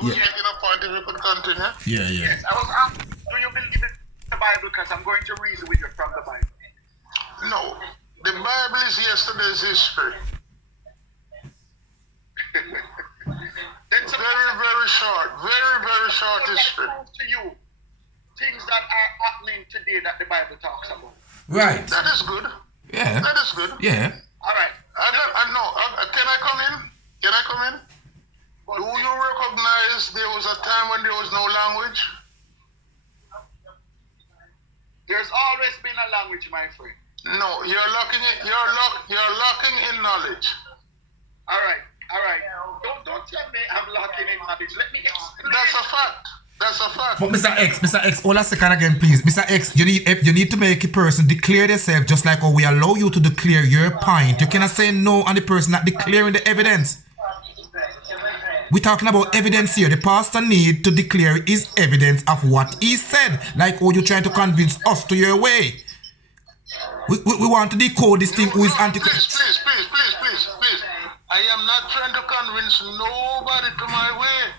You was making a point if you could continue. Yeah. Yes, I was asking, do you believe in the Bible? Because I'm going to reason with you from the Bible. No, the Bible is yesterday's history. Very short. Very short history. To you, things that are happening today that the Bible talks about. Right. That is good. Yeah. That is good. Yeah. All right. Can I come in? Can I come in? Do you recognize there was a time when there was no language? There's always been a language, my friend. No, you're locking in knowledge. All right. Don't tell me I'm locking in knowledge. Let me explain. That's a fact. But Mr. X, hold a second again, please. Mr. X, you need to make a person declare themselves just like how we allow you to declare your point. You cannot say no on the person not declaring the evidence. We're talking about evidence here. The pastor need to declare his evidence of what he said. Like how you're trying to convince us to your way. We want to decode this thing who is antichrist. Please. I am not trying to convince nobody to my way.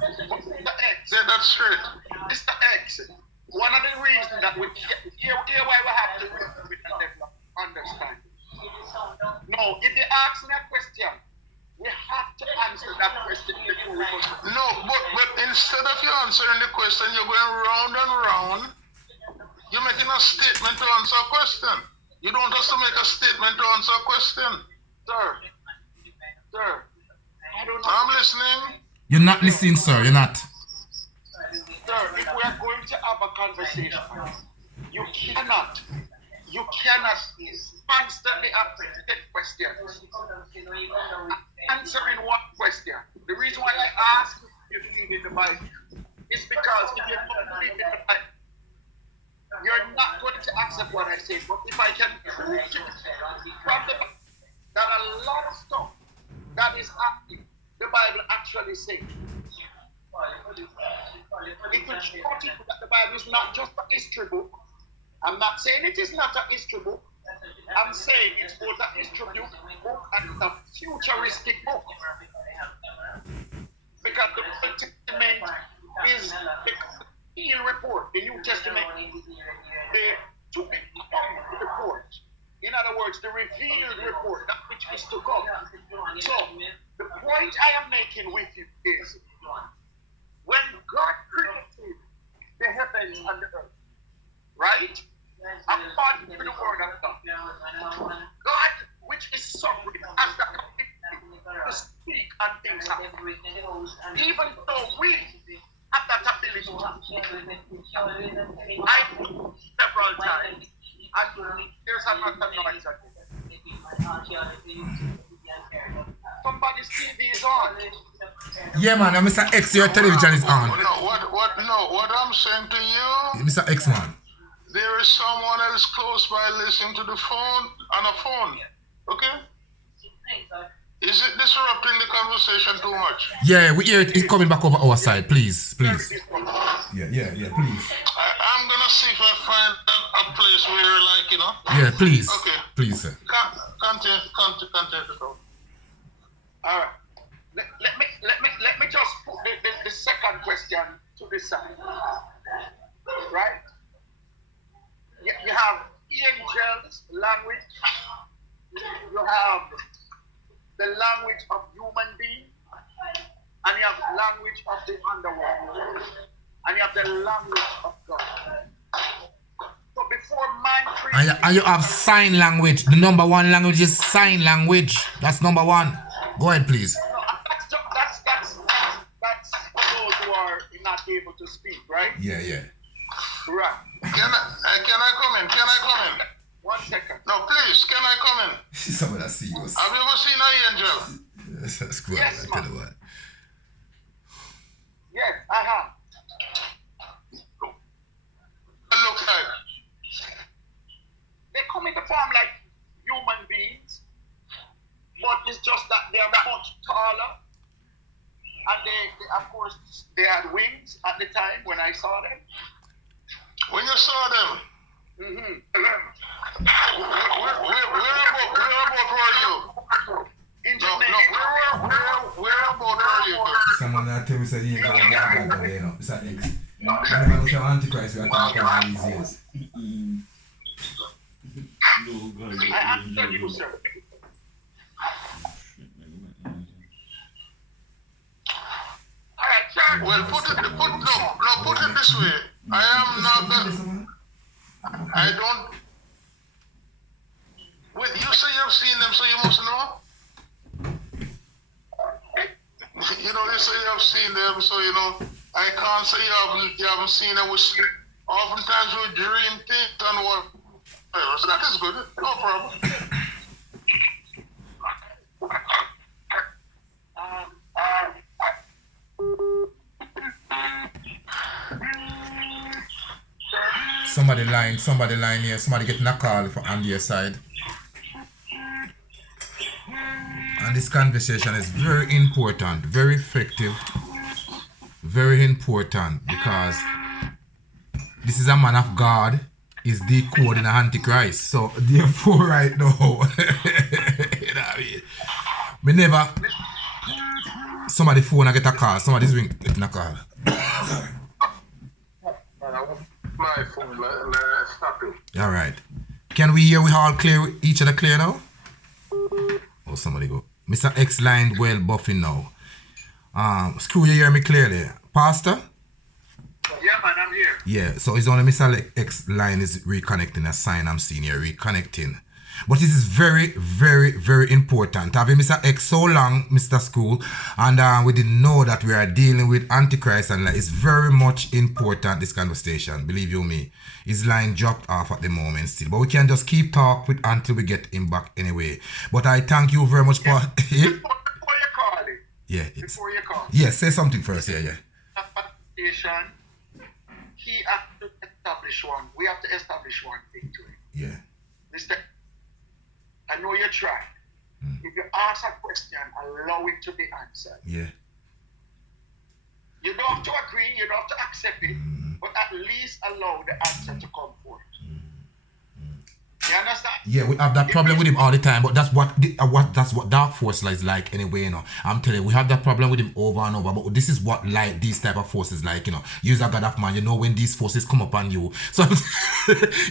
Mr. X. Get that straight. Mr. X, one of the reasons that we here why we have to reason with and develop understanding. No, if they ask me a question, we have to answer that question before we go. No, but instead of you answering the question, you're going round and round. You're making a statement to answer a question. You don't have to make a statement to answer a question. Sir, I don't know. I'm listening. You're not listening, sir. You're not. Sir, if we are going to have a conversation, you cannot constantly ask questions. Answering one question. The reason why I ask if you believe in the Bible is because if you don't believe in the Bible, you're not going to accept what I say. But if I can prove to you from the Bible that a lot of stuff that is happening, the Bible actually says. It will show people that the Bible is not just a history book. I'm not saying it is not a history book. I'm saying it's both a history book and a futuristic book. Because the Old Testament is the real report, the New Testament, the to become report. In other words, the revealed report, that which is to come. So, the point I am making with you is, when God created the heavens and the earth, right? According to the word of God, God, which is sovereign, has the ability to speak and things happen. Even though we have that ability to speak, I put several times, and there's another noise again. Somebody's TV is on. Yeah, man. Mr. X, your television is on. What I'm saying to you, Mr. X, man. There is someone else close by listening to the phone on a phone. Okay? Is it disrupting the conversation too much? Yeah, we hear it. It's coming back over our side. Please. Yeah, please. I'm gonna see if I find a place where, like, you know. Yeah, please. Okay. Please, sir. Continue the talk. All right. Let me just put the second question to the side. Right? You have angels language. You have the language of human beings, and you have the language of the underworld, and you have the language of God. So before man created, And you have sign language. The number one language is sign language. That's number one. Go ahead, please. No, that's for those who are not able to speak, right? Yeah. Right. Can I come in? 1 second. No, please, can I come in? Someone that see us. Have you ever seen an angel? That's cool. Yes, I tell you what. Yes, I have. What it looks like? They come in the form like human beings, but it's just that they are much taller, and they of course, they had wings at the time when I saw them. When you saw them, where about were you? In Jamaica. Where about were you? Someone that tell me say he ain't gonna get God there, you know. Mr. X. I never know say Antichrist we are talking about these years. I answer you, sir. Alright, sir. Well, put it this way. I am not. I don't. Wait, you say you have seen them, so you must know. You know, you say you have seen them, so you know. I can't say you haven't seen them. Oftentimes we dream things and what. So that is good. No problem. Somebody line here, somebody getting a call on their side. And this conversation is very important, very effective, very important, because this is a man of God, is decoding an antichrist. So therefore right now, you know what I mean? Me never, somebody phone I get a call, somebody's getting a call. My phone, stop it. All right. Can we hear we all clear, each other clear now? Oh, somebody go. Mr. X line well buffing now. Screw, you hear me clearly? Pastor? Yeah, man, I'm here. Yeah, so it's only Mr. X line is reconnecting, a sign I'm seeing here, reconnecting. But this is very, very, very important. Having Mr. X so long, Mr. School, and we didn't know that we are dealing with Antichrist, and it's very much important, this conversation, believe you me. His line dropped off at the moment still, but we can just keep talk with until we get him back anyway. But I thank you very much, Paul. Before you call it. Yeah. Before you call. Yeah, say something first, yeah. Station, he has to establish one. We have to establish one thing to it. Yeah. Mr. I know you're trying. If you ask a question, allow it to be answered. Yeah. You don't have to agree, you don't have to accept it, but at least allow the answer to come forth. You understand? Yeah, we have that problem with him all the time, but that's what Dark Force is like anyway, you know. I'm telling you, we have that problem with him over and over, but this is what like these type of forces like, you know. Use a God of man, you know, when these forces come upon you. So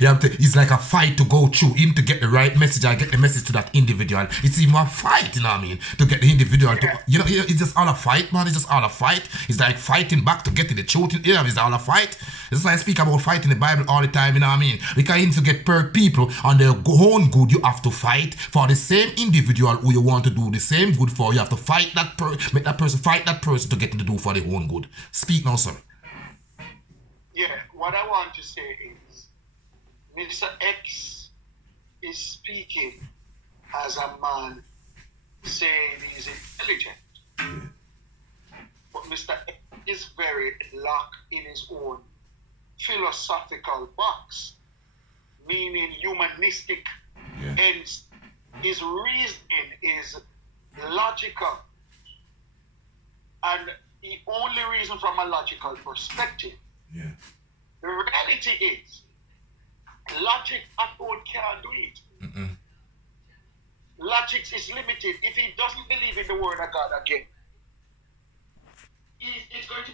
you have to, it's like a fight to go through him to get the right message and get the message to that individual. It's even a fight, you know what I mean? To get the individual to, you know, it's just all a fight, man. It's just all a fight. It's like fighting back to get to the truth. You know, it's all a fight. This is why I speak about fighting the Bible all the time, you know what I mean? Because even to get per people on their own good, you have to fight for the same individual who you want to do the same good for. You have to fight that make that person fight that person to get to do for their own good. Speak now, sir. Yeah, what I want to say is, Mr. X is speaking as a man saying he's intelligent. But Mr. X is very locked in his own philosophical box, meaning humanistic. Hence, his reasoning is logical, and he only reasons from a logical perspective. Yeah. The reality is, logic alone can't do it. Logic is limited. If he doesn't believe in the word of God again, it's going to